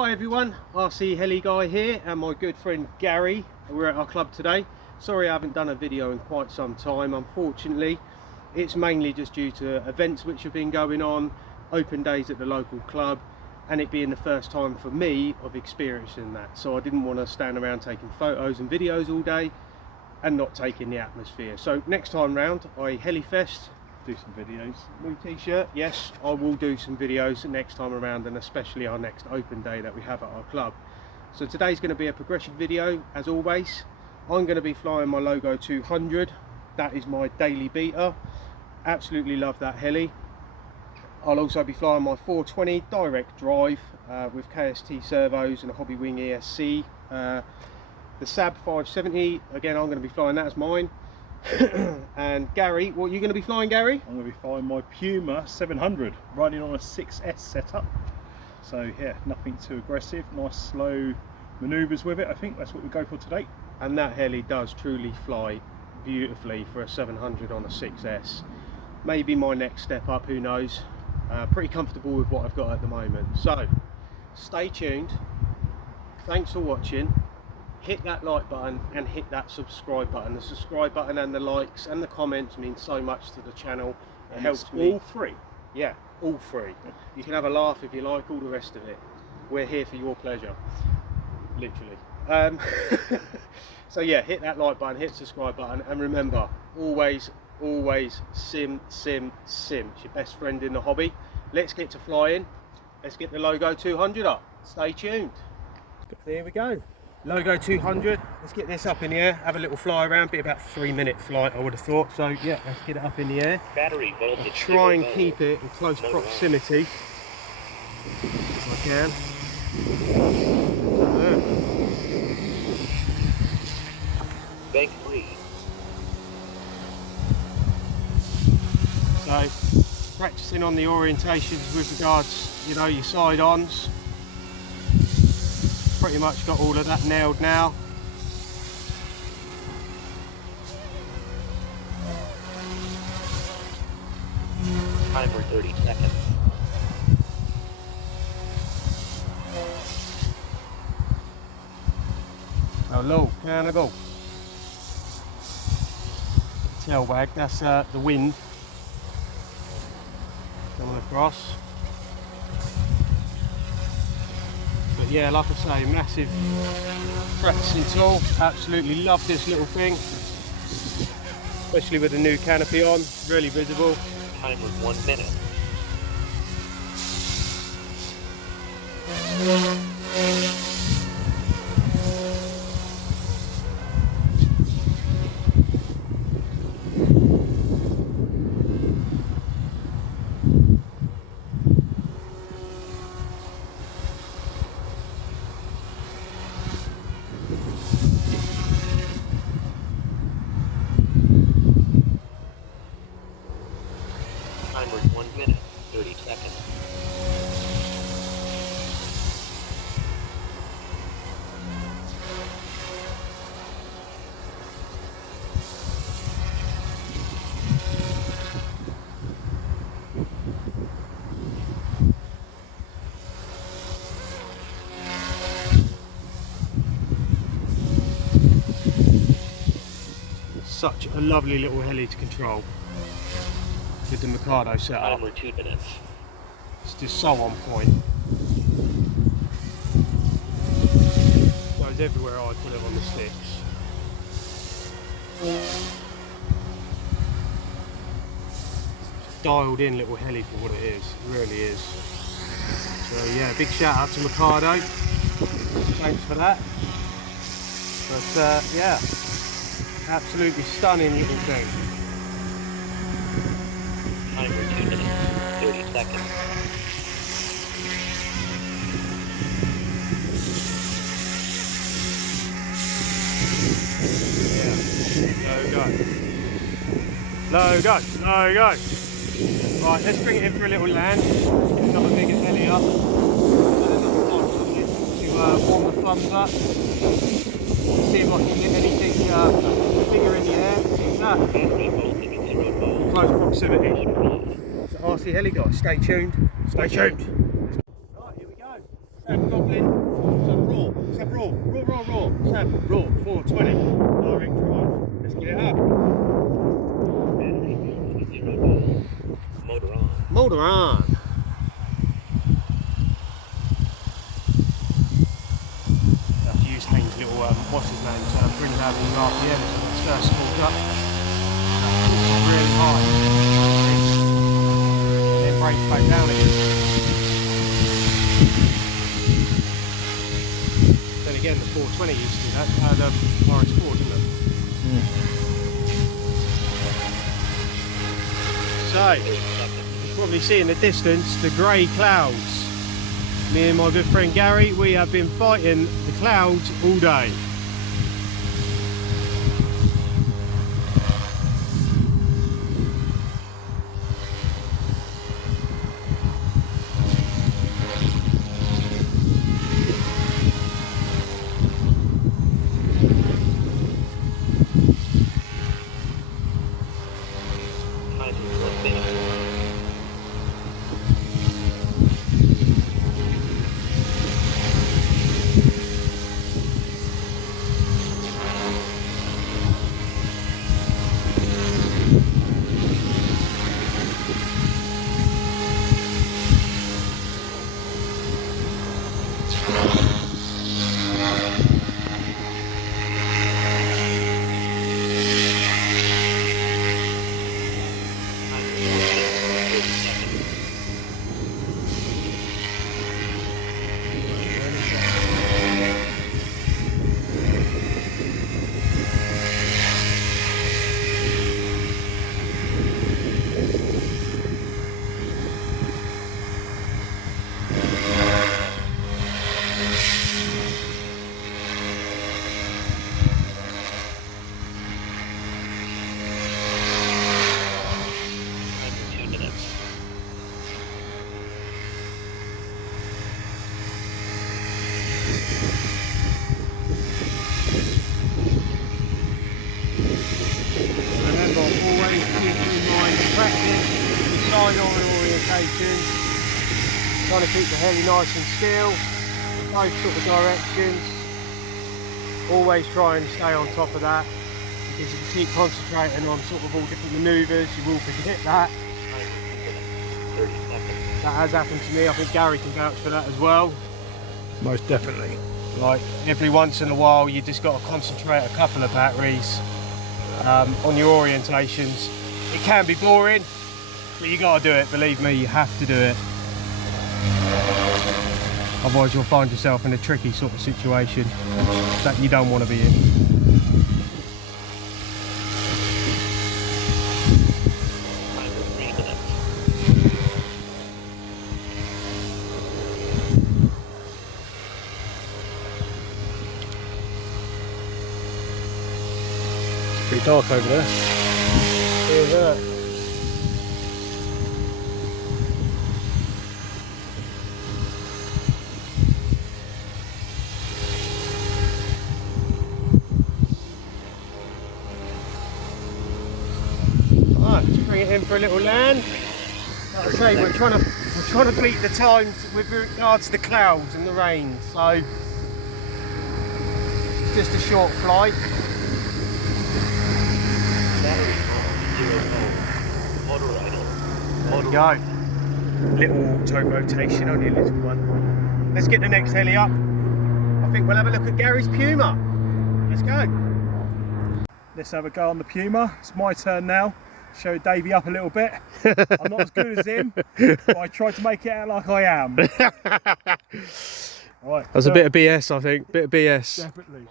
Hi everyone, RC Heli Guy here and my good friend Gary. We're at our club today. Sorry I haven't done a video in quite some time, unfortunately. It's mainly just due to events which have been going on, open days at the local club, and it being the first time for me of experiencing that. So I didn't want to stand around taking photos and videos all day and not taking the atmosphere. So next time round, I Helifest. Do some videos. New t-shirt, yes, I will do some videos next time around, and especially our next open day that we have at our club. So today's going to be a progression video as always. I'm going to be flying my Logo 200. That is my daily beater. Absolutely love that heli. I'll also be flying my 420 direct drive with KST servos and a Hobby Wing ESC. The Saab 570, again I'm going to be flying that as mine. And Gary, what are you going to be flying, Gary? I'm going to be flying my Puma 700, riding on a 6S setup. So yeah, nothing too aggressive, nice slow manoeuvres with it. I think that's what we go for today. And that heli does truly fly beautifully for a 700 on a 6S. Maybe my next step up, who knows. Pretty comfortable with what I've got at the moment. So stay tuned. Thanks for watching. Hit that like button and hit that subscribe button. The subscribe button and the likes and the comments mean so much to the channel. It helps me. All free. Yeah, all free. You can have a laugh if you like, all the rest of it. We're here for your pleasure, literally. So yeah, hit that like button, hit subscribe button, and remember, always sim. It's your best friend in the hobby. Let's get to flying. Let's get the Logo 200 up. Stay tuned. There we go. Logo 200, let's get this up in the air, have a little fly around, be about a 3-minute flight I would have thought, so yeah, let's get it up in the air. Battery voltage. I'll try and keep it in close proximity if I can. Bank free. So, practicing on the orientations with regards, you know, your side-ons. Pretty much got all of that nailed now. Timer 30 seconds. Oh low, can I go? Tail wag, that's the wind coming across. But yeah, like I say, massive practicing tool. Absolutely love this little thing, especially with the new canopy on, really visible. Timer 1 minute. Timer 1 minute, 30 seconds. Such a lovely little heli to control with the Mikado setup. Timer 2 minutes. It's just so on point. Goes everywhere I put it on the sticks. Dialed in little heli for what it is. It really is. So yeah, big shout out to Mikado. Thanks for that. But yeah, absolutely stunning little thing. Timer 2 minutes, 30 seconds. Logo. Right, let's bring it in for a little land. Get another bigger heli up. To warm the thumbs up. See if I can get anything bigger in the air. Battery voltage 0 volts. Close proximity. So RC Heli Guy, stay tuned. Stay tuned. Right, here we go. Sam Goblin, Sam Raw, Sam Raw, 420, direct drive. Let's get it up. Motor on. Motor on. I have to use Haynes' little, what's his name, to bring down the RPM so it's first pulled up. It's really high. And then brakes back down again. Then again, the 420 used to do that, the RS4, didn't it? So, you can probably see in the distance the grey clouds. Me and my good friend Gary, we have been fighting the clouds all day. Time is 1 minute. Remember, always keep in mind practice, the side-on orientation, trying to keep the heli nice and still, in both sort of directions. Always try and stay on top of that, because if you keep concentrating on sort of all different manoeuvres, you will forget that. 30 seconds. That has happened to me. I think Gary can vouch for that as well. Most definitely. Like every once in a while, you just got to concentrate a couple of batteries on your orientations. It can be boring, but you got to do it. Believe me, you have to do it. Otherwise, you'll find yourself in a tricky sort of situation that you don't want to be in. Time is 3 minutes. Pretty dark over there. Here's that. Alright, let's bring it in for a little land. Like I say, we're trying to beat the times with regards to the clouds and the rain, so it's just a short flight. Battery on. 0 Motor idle. There we go. Little auto rotation, only a little one. Let's get the next heli up. I think we'll have a look at Gary's Puma. Let's go. Let's have a go on the Puma. It's my turn now. Show Davey up a little bit. I'm not as good as him, but I tried to make it out like I am. Right, That's a bit of BS, I think. Bit of BS. Definitely.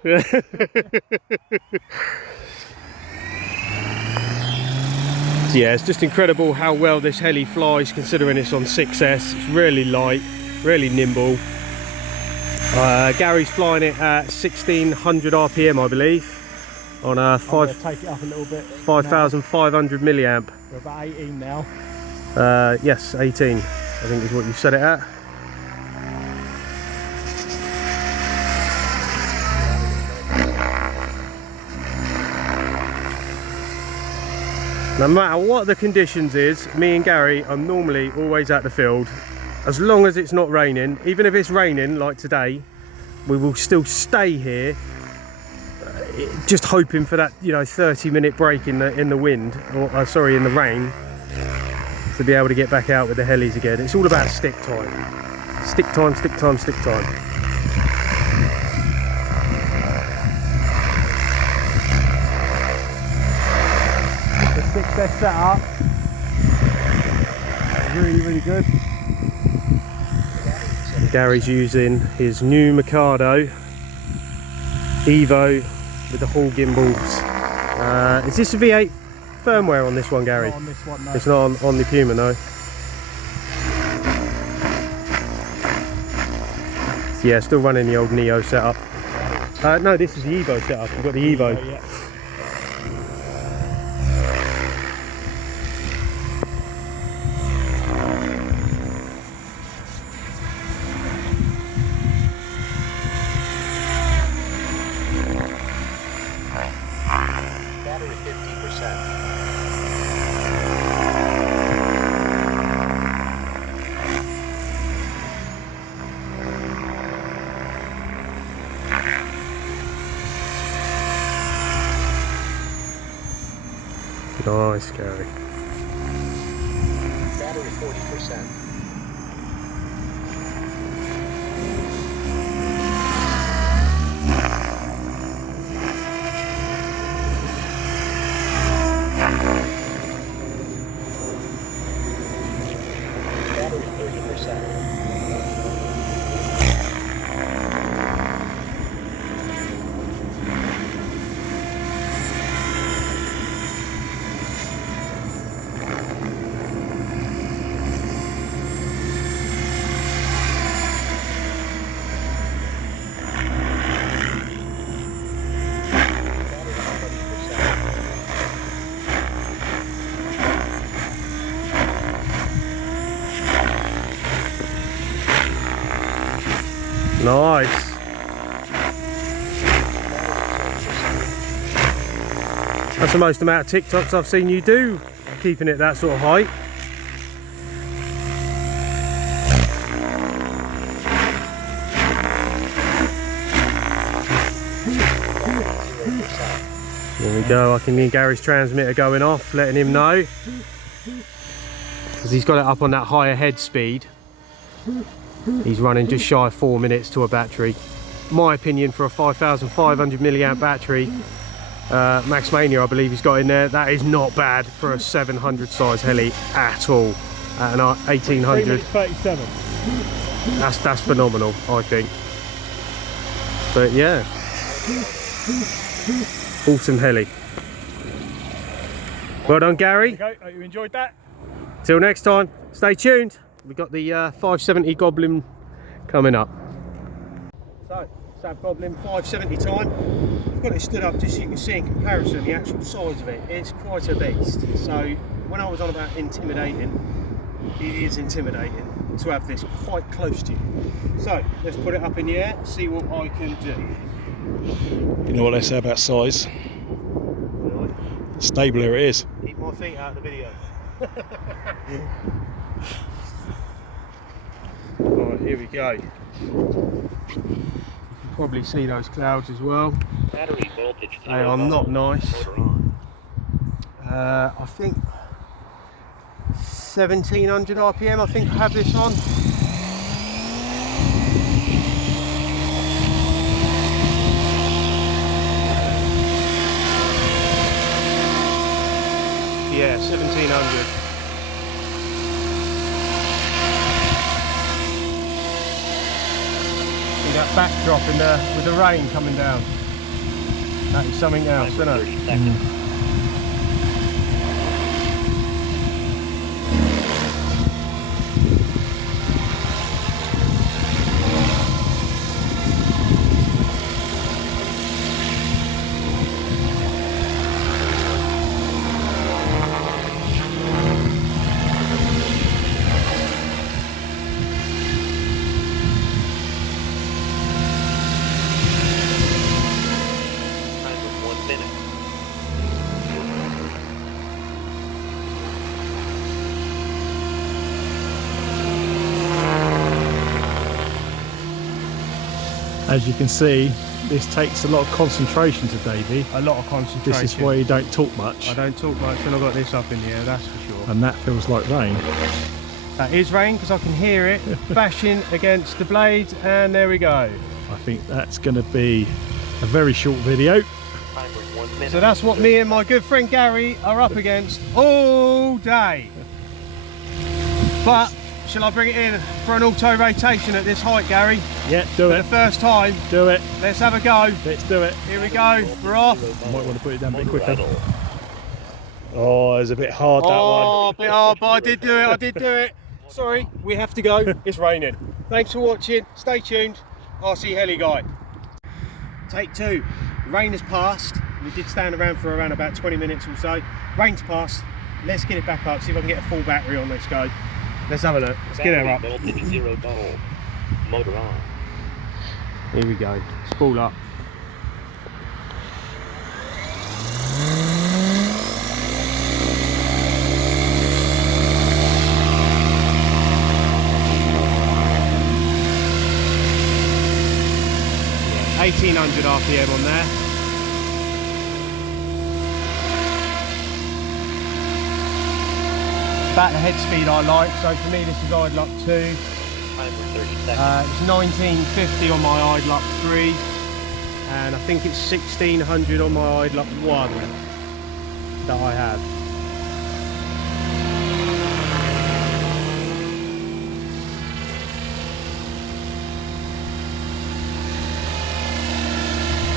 Yeah, it's just incredible how well this heli flies considering it's on 6S. It's really light, really nimble. Gary's flying it at 1600 RPM, I believe, on a Take it up a little bit. 5500 milliamp. We're about 18 now. Yes, 18, I think is what you set it at. No matter what the conditions is, me and Gary are normally always at the field. as long as it's not raining. Even if it's raining like today, we will still stay here, just hoping for that, you know, 30-minute break in the wind, or sorry, in the rain, to be able to get back out with the helis again. It's all about stick time. Stick time, stick time, stick time. The 6S setup, really good. Gary's using his new Mikado Evo with the Hall gimbals. Is this a V8 firmware on this one, Gary? Not on this one, no. It's not on the Puma, no. Yeah, still running the old Neo setup. No, this is the Evo setup. We've got the Evo. Yeah. Battery 50%. Nice, Gary. Battery 40%. Battery 30%. Nice. That's the most amount of TikToks I've seen you do, keeping it that sort of height. There we go, I can hear Gary's transmitter going off, letting him know. Because he's got it up on that higher head speed. He's running just shy of 4 minutes to a battery. My opinion, for a 5,500 milliamp battery, Max Mania I believe he's got in there, that is not bad for a 700 size heli at all. At an 1800, 37. that's phenomenal, I think. But yeah, awesome heli. Well done, Gary. There you go. Hope you enjoyed that. Till next time, stay tuned. We've got the 570 Goblin coming up. So, it's that Goblin 570 time. I've got it stood up just so you can see in comparison the actual size of it. It's quite a beast. So, when I was on about intimidating, it is intimidating to have this quite close to you. So, let's put it up in the air, see what I can do. You know what they say about size? Really? Stabler it is. Keep my feet out of the video. Right, here we go. You can probably see those clouds as well. Battery voltage. They are not nice. Motor on. I think 1700 RPM I think I have this on. Yeah, 1700. See that backdrop in with the rain coming down. That is something else, isn't it? 30 seconds. Time of 1 minute. As you can see, this takes a lot of concentration to Davey. A lot of concentration. This is why you don't talk much. I don't talk much when I've got this up in the air, that's for sure. And that feels like rain. That is rain because I can hear it bashing against the blades, and there we go. I think that's going to be a very short video. So that's what me and my good friend Gary are up against all day. But shall I bring it in for an auto rotation at this height, Gary? Yeah, do For it. the first time. Do it. Let's have a go. Let's do it. Here we go. We're off. I might want to put it down a bit quicker. Oh, it's a bit hard, that one. Oh, a bit hard, but I did do it. I did do it. Sorry, we have to go. It's raining. Thanks for watching. Stay tuned. RC Heli Guy. Take two. Rain has passed. We did stand around for around about 20 minutes or so. Rain's passed. Let's get it back up. See if I can get a full battery on this go. Let's have a look. Let's get it up. Voltage 0 null. Motor on. Here we go. Spool up. Yeah, 1800 RPM on there. About the head speed I like, so for me this is idlock 2. Time for 30 seconds. It's 1950 on my idlock 3, and I think it's 1600 on my idlock 1 that I have.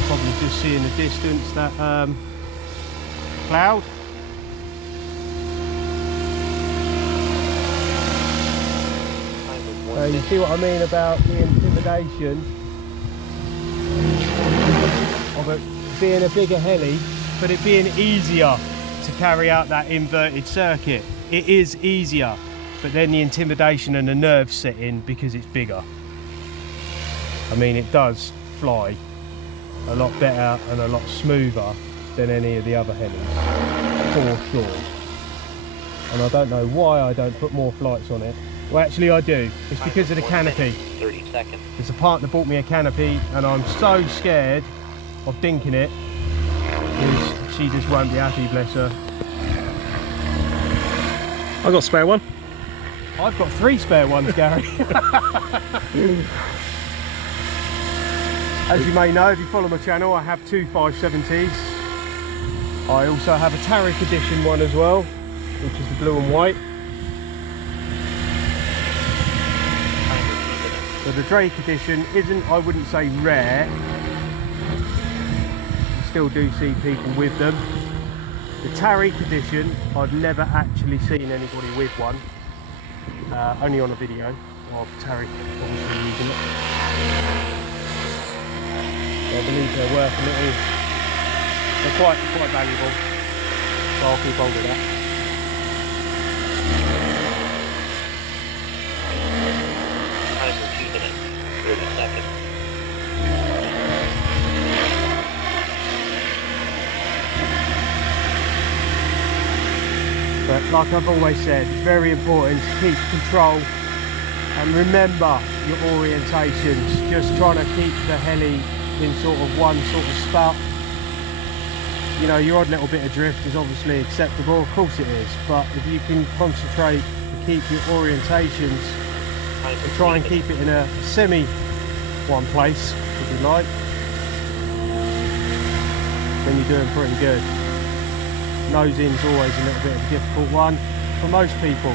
Probably just see in the distance that cloud. You see what I mean about the intimidation of it being a bigger heli, but it being easier to carry out that inverted circuit. It is easier, but then the intimidation and the nerves set in because it's bigger. I mean, it does fly a lot better and a lot smoother than any of the other helis, for sure. And I don't know why I don't put more flights on it. Well, actually I do. It's because of the canopy. 30 seconds. There's a partner bought me a canopy and I'm so scared of dinking it because she just won't be happy, bless her. I got a spare one. I've got 3 spare ones, Gary. As you may know, if you follow my channel, I have 2 570s. I also have a Tariq edition one as well, which is the blue and white. So the Drake edition isn't, I wouldn't say rare. You still do see people with them. The Tariq edition, I've never actually seen anybody with one. Only on a video of Tariq obviously using it. So I believe they're worth a little. They're quite valuable. So I'll keep hold of that. Time for 2 minutes. 30 seconds. But like I've always said, it's very important to keep control and remember your orientations. Just trying to keep the heli in sort of one sort of spot. You know, your odd little bit of drift is obviously acceptable, of course it is, but if you can concentrate to keep your orientations and try and keep it in a semi one place, if you like, then you're doing pretty good. Nose-in's always a little bit of a difficult one for most people.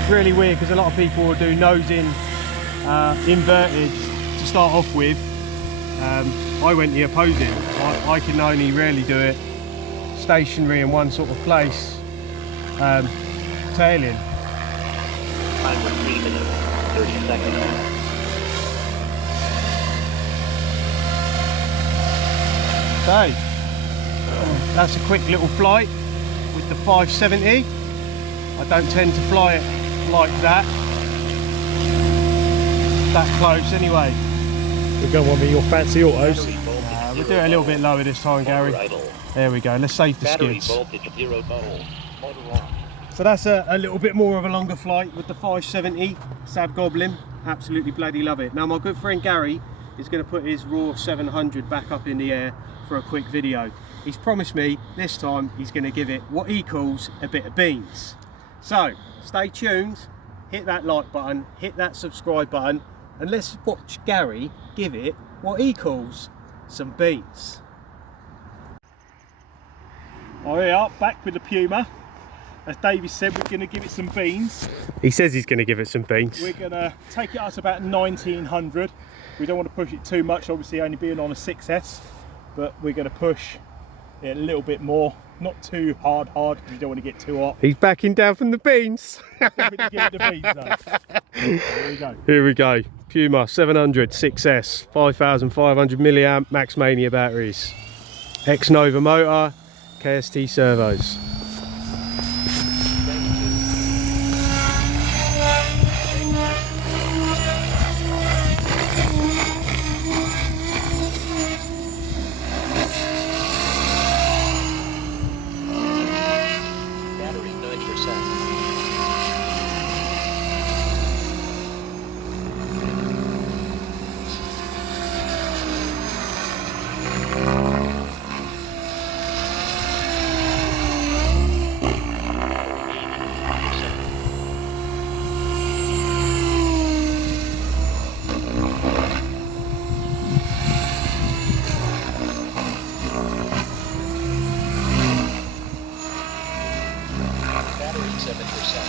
It's really weird because a lot of people will do nose-in inverted to start off with. I went the opposing. I can only really do it stationary in one sort of place, tailing. Time for 3 minutes. 30 seconds. So, that's a quick little flight with the 570. I don't tend to fly it like that close anyway. We're going one of your fancy autos. We'll do it a little bit lower this time, Gary. There we go, let's save the Battery skids. voltage 0 null. Motor on. So that's a little bit more of a longer flight with the 570 Sab Goblin. Absolutely bloody love it. Now my good friend Gary is going to put his raw 700 back up in the air for a quick video. He's promised me this time he's going to give it what he calls a bit of beans. So stay tuned, hit that like button, hit that subscribe button, and let's watch Gary give it what he calls some beans. Oh yeah, back with the Puma. As Davey said, we're going to give it some beans. He says he's going to give it some beans. We're going to take it up to about 1900. We don't want to push it too much, obviously only being on a 6S, but we're going to push it a little bit more. Not too hard, because you don't want to get too hot. He's backing down from the beans. We're going to give it the beans though. Here we go. Here we go. Puma 700 6S, 5500 milliamp Max Mania batteries. X-Nova motor, KST servos. Battery 9%. Battery 7%.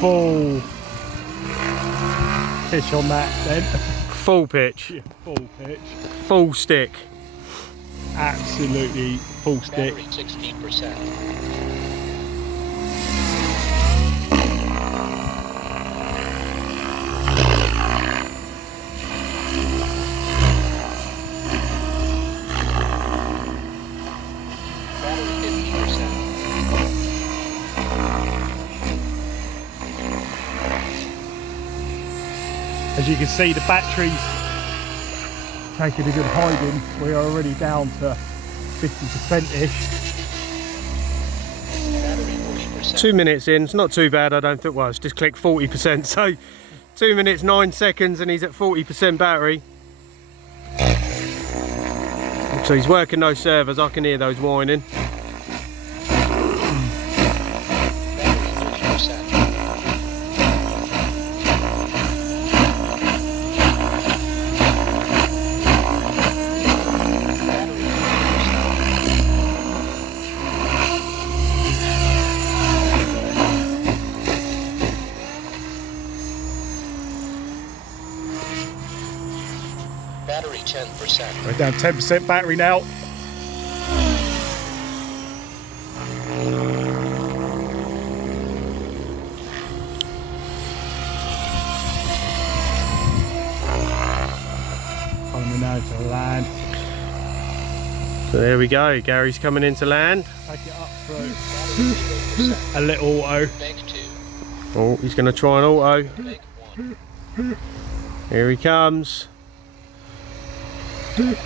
Full pitch on that then. Full pitch, Yeah, full pitch. full stick. Absolutely full stick. Battery 16%. Battery 50%. As you can see, the battery's taking a good hiding. We are already down to 50%-ish. Battery 40%. 2 minutes in, it's not too bad, I don't think. Well, it's just clicked 40%, so 2 minutes 9 seconds and he's at 40% battery. So he's working those servers, I can hear those whining. Battery 30%. Battery 30%. Battery 10%. We're down 10% battery now. Coming now to land. So there we go, Gary's coming into land. Take it up through Battery 0%. a little auto. Bank 2. Oh, he's going to try an auto. Bank 1. Here he comes. Motor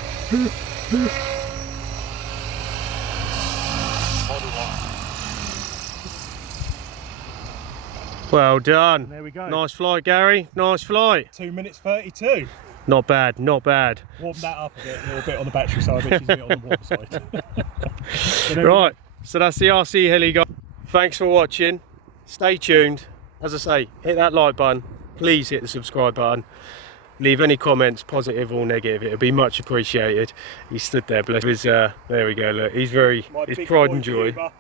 on. Well done. There we go. Nice flight, Gary. Nice flight. 2 minutes 32. Not bad, not bad. Warm that up a little bit on the battery side, which is a bit on the water side. So there we Right, so that's the RC heli, guys. Thanks for watching. Stay tuned. As I say, hit that like button. Please hit the subscribe button. Leave any comments, positive or negative. It would be much appreciated. He stood there, bless his. There we go. Look, he's very. My His big pride boy and joy. Puma.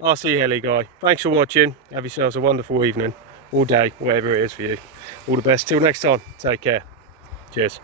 RC heli guy. Thanks for watching. Have yourselves a wonderful evening, all day, whatever it is for you. All the best. Till next time. Take care. Cheers.